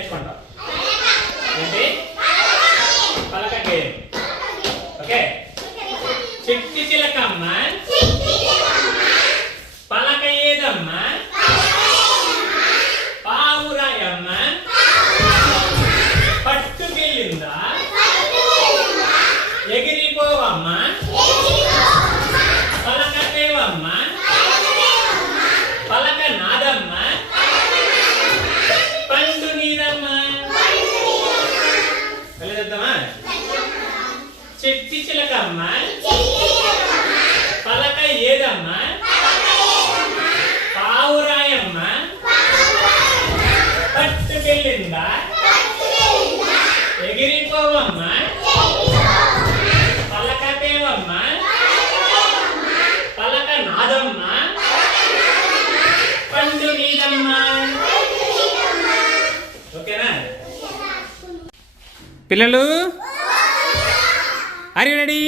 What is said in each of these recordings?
నేర్చుకుంటాం. ఏంటి? పలక గేమ్ ఓకే. చిట్టి చిలకమ్మ పలక ఏదమ్మ పావురాయమ్మ పట్టుకెళ్ళిందా? ఎగిరిపోవమ్మా. చెట్టి చిలకమ్మ పలక ఏదమ్మ పావురాయమ్మ. పట్టుకెళ్ళిందా. ఎగిరిపోవమ్మ. పలక తేవమ్మ పలక నాదమ్మ పండు నీదమ్మ ఓకేనా? పిల్లలు? అరే రెడీ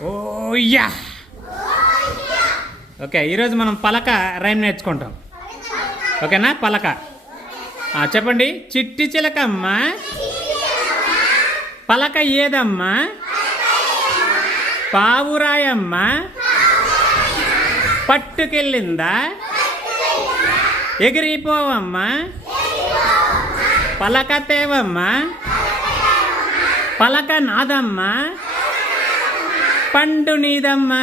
ఓ యా ఓకే ఈరోజు మనం పలక రైమ్ నేర్చుకుంటాం. ఓకేనా? పలక. చెప్పండి. చిట్టి చిలకమ్మ. పలక ఏదమ్మా? పావురాయమ్మ. పట్టుకెళ్ళిందా? ఎగిరిపోవమ్మా. పలక తేవమ్మా. పలక నాదమ్మా. పండు నీదమ్మా.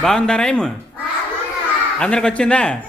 బాగుందా రైము? అందరికి వచ్చిందా?